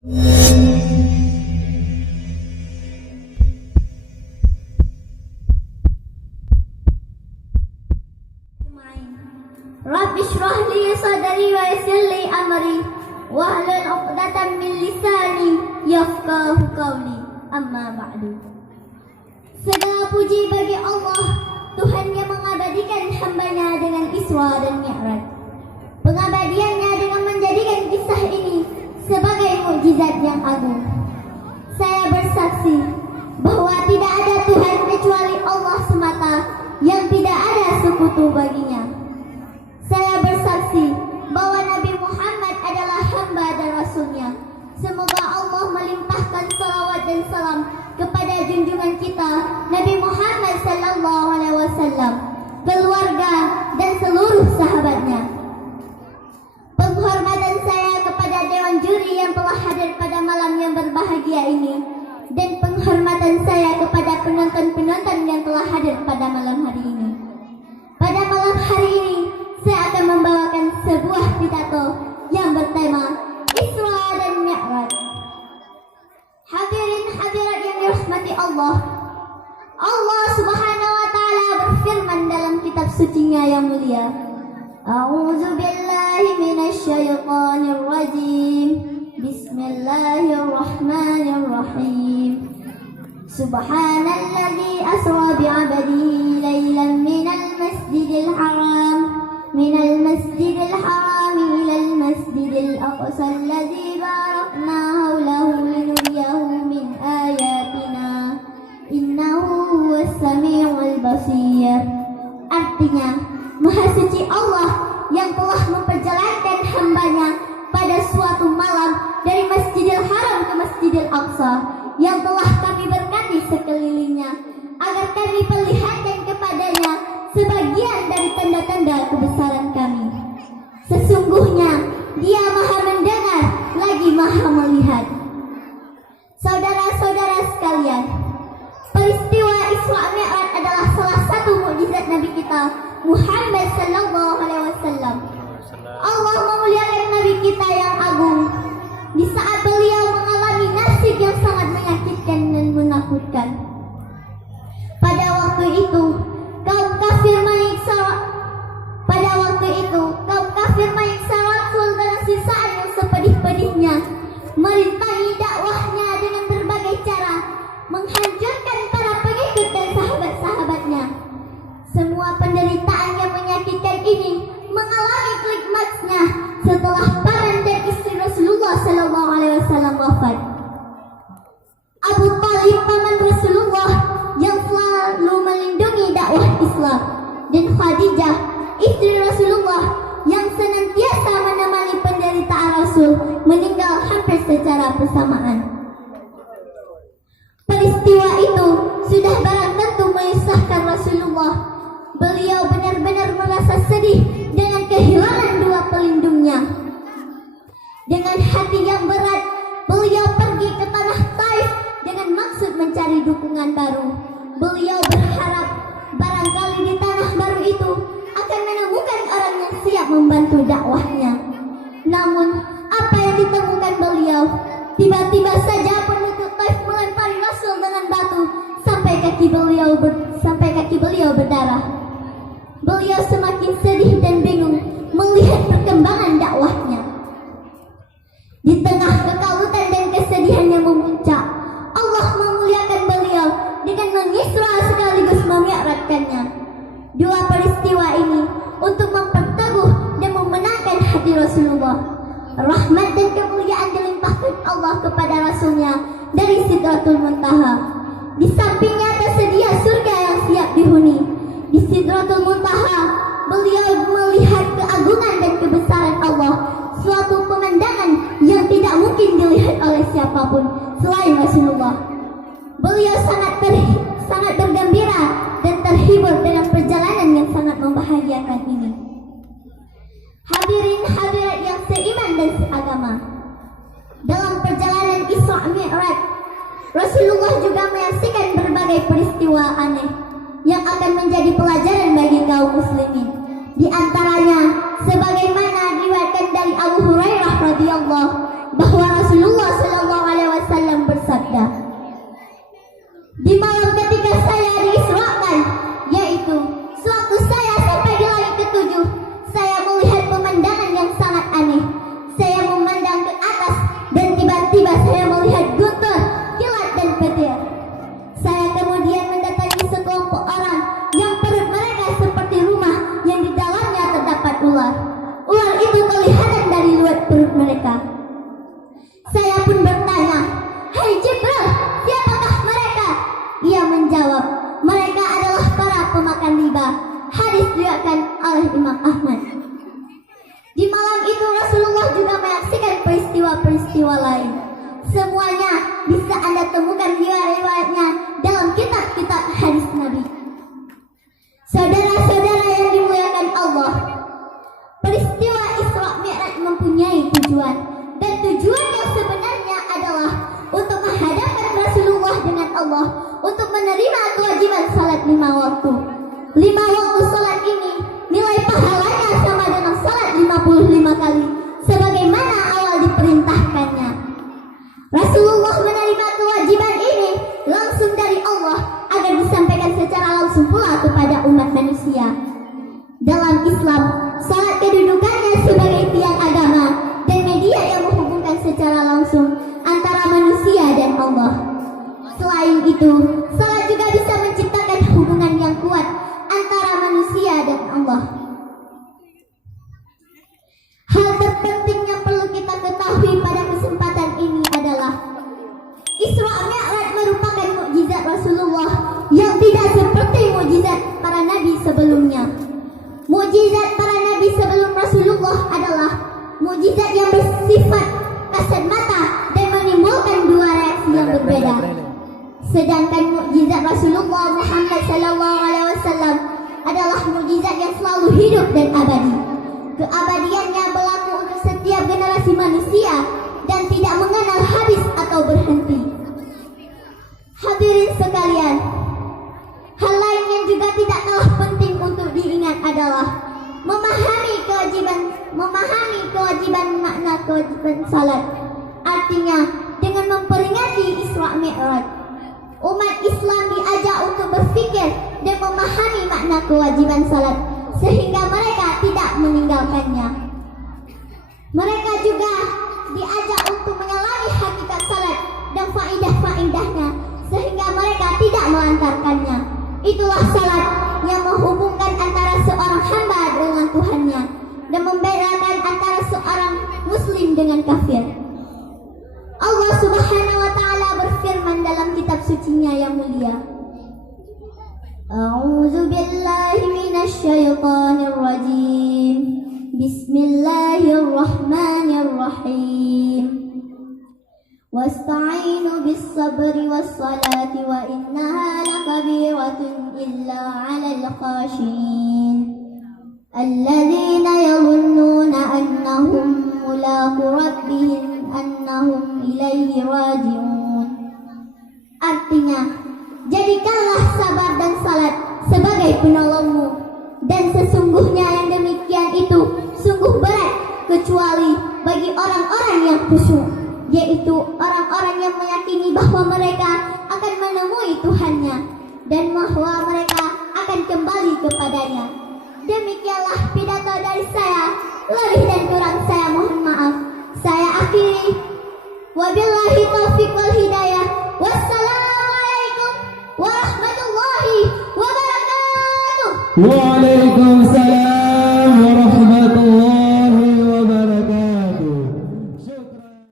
Rabbi shrah li sadri wa yassir li amri wahlul 'uqdatam min lisani yafqahu qawli. Amma ba'du. Segala puji bagi Allah, Tuhan yang mengabadikan hamba-Nya dengan Isra dan Mi'raj. Pengabadiannya dengan menjadikan kisah ini sebagai mukjizat yang agung. Saya bersaksi bahwa tidak ada Tuhan kecuali Allah semata yang tidak ada sekutu baginya. Saya bersaksi bahwa Nabi Muhammad adalah hamba dan Rasul-Nya. Semoga Allah melimpahkan salawat dan salam kepada junjungan kita Nabi Muhammad sallallahu alaihi wasallam, keluarga dan seluruh sahabatnya. Penghormatan saya kepada dewan juri yang telah hadir pada malam yang berbahagia ini, dan penghormatan saya kepada penonton-penonton yang telah hadir pada malam hari ini. Pada malam hari ini saya akan membawakan sebuah pidato yang bertema Isra dan Mi'raj. Hadirin hadirat yang dirahmati Allah, Allah Subhanahu wa taala berfirman dalam kitab suci-Nya yang mulia, A'udzu billahi minasy syaithanir rajim. Bismillahirrahmanirrahim. Subhanalladzi asra bi'abdihi lailan minal masjidil haram ilal masjidil aqsa alladzi barakna haulahu linuriyahu min ayatina innahu huwas samiul basir. Artinya, Maha Suci Allah yang telah memperjalankan hamba-Nya pada suatu malam dari Masjidil Haram ke Masjidil Aqsa, yang telah kami berkati sekelilingnya agar kami perlihatkan kepadanya sebagian dari tanda-tanda kebesaran kami. Sesungguhnya Dia Maha mendengar lagi Maha melihat. Saudara-saudara sekalian, peristiwa Isra Mi'raj adalah salah satu mukjizat Nabi kita Muhammad sallallahu alaihi wasallam. Allah memuliakan Nabi kita yang agung di saat beliau mengalami nasib yang sangat menyakitkan dan menakutkan. Pada waktu itu, kaum kafir menyiksa Rasul dengan siksaan yang sepedih-pedihnya, merintangi dakwahnya dengan berbagai cara, menghancurkan para pengikut dan sahabat-sahabatnya. Semua penderitaan yang menyakitkan ini mengalami klimaksnya setelah paman dan istri Rasulullah sallallahu alaihi wasallam wafat. Abu Thalib, paman Rasulullah yang selalu melindungi dakwah Islam, dan Khadijah, istri Rasulullah yang senantiasa menemani penderitaan Rasul, meninggal hampir secara bersamaan. Peristiwa itu sudah barang tentu menyusahkan Rasulullah. Beliau benar-benar merasa sedih dengan kehilangan dua pelindungnya. Dengan hati yang berat, beliau pergi ke tanah Taif dengan maksud mencari dukungan baru. Beliau berharap barangkali di tanah baru itu akan menemukan orang yang siap membantu dakwahnya. Namun, apa yang ditemukan beliau? Tiba-tiba saja penduduk Taif melempari Rasul dengan batu sampai kaki beliau berdarah. Beliau semakin sedih dan bingung melihat perkembangan dakwahnya. Di tengah kekalutan dan kesedihan yang memuncak, Allah memuliakan beliau dengan mengisra sekaligus memi'rajkannya. Dua peristiwa ini untuk memperteguh dan memenangkan hati Rasulullah. Rahmat dan kemuliaan dilimpahkan Allah kepada Rasulnya dari Sidratul Muntaha. Di sampingnya tersedia surga yang siap dihuni. Di Sidratul Muntaha, beliau melihat keagungan dan kebesaran Allah, suatu pemandangan yang tidak mungkin dilihat oleh siapapun selain Rasulullah. Beliau sangat bergembira dan terhibur dengan perjalanan yang sangat membahagiakan ini. Hadirin hadirat yang seiman dan seagama, dalam perjalanan Isra Mi'raj, Rasulullah juga menyaksikan berbagai peristiwa aneh yang akan menjadi pelajaran bagi kaum muslimin. Di antaranya, sebagaimana diriwayatkan dari Abu Hurairah radhiyallahu bahwa Rasulullah Imam Ahmad. Di malam itu Rasulullah juga menyaksikan peristiwa-peristiwa lain. Semuanya bisa Anda temukan riwayat-riwayatnya dalam kitab-kitab hadis Nabi. Saudara-saudara yang dimuliakan Allah, peristiwa Isra Mi'raj mempunyai tujuan, dan tujuan yang sebenarnya adalah untuk menghadapkan Rasulullah dengan Allah, untuk menerima kewajiban salat 5 waktu. 5 waktu salat ini nilai pahalanya sama dengan salat 55 kali, sebagaimana awal diperintahkannya. Rasulullah menerima kewajiban ini langsung dari Allah agar disampaikan secara langsung pula kepada umat manusia. Dalam Islam, salat kedudukannya sebagai tiang agama dan media yang menghubungkan secara langsung antara manusia dan Allah. Selain itu, salat juga bisa menciptakan hubungan yang kuat antara manusia dan Allah. Hal terpenting yang perlu kita ketahui pada kesempatan ini adalah Isra Mi'raj merupakan mukjizat Rasulullah yang tidak seperti mukjizat para nabi sebelumnya. Mukjizat para nabi sebelum Rasulullah adalah mukjizat yang bersifat kasat mata dan menimbulkan dua reaksi yang berbeda. Sedangkan mukjizat Rasulullah Muhammad SAW adalah mukjizat yang selalu hidup dan abadi. Keabadiannya berlaku untuk setiap generasi manusia dan tidak mengenal habis atau berhenti. Hadirin sekalian, hal lain yang juga tidak kalah penting untuk diingat adalah memahami kewajiban makna kewajiban salat. Artinya, dengan memperingati Isra Mi'raj, umat Islam diajak untuk berpikir dan memahami makna kewajiban salat sehingga mereka tidak meninggalkannya. Mereka juga diajak untuk menyelami hakikat salat dan faidah-faidahnya sehingga mereka tidak melantarkannya. Itulah salat yang menghubungkan antara seorang hamba dengan Tuhannya dan membedakan antara seorang muslim dengan kafir. Allah Subhanahu wa taala berfirman dalam kitab sucinya yang mulia, A'udzu billahi minasy syaithanir rajim. Bismillahirrahmanirrahim. Wasta'inu bis-sabri was-salati wa innaha lakabiratun illa 'alal khashiyin. Alladzina yadhunnuna annahum mulaqu rabbihim annahum ilaihi raji'un. Artinya, jadikanlah sabar dan salat sebagai penolongmu, dan sesungguhnya yang demikian itu sungguh berat kecuali bagi orang-orang yang khusyuk, yaitu orang-orang yang meyakini bahwa mereka akan menemui Tuhannya dan bahwa mereka akan kembali kepadanya. Demikianlah pidato dari saya, lebih dan kurang saya mohon maaf. Saya akhiri, wabillahi taufiq wal hidayah. Wassalamualaikum warahmatullahi wabarakatuh. Waalaikumsalam.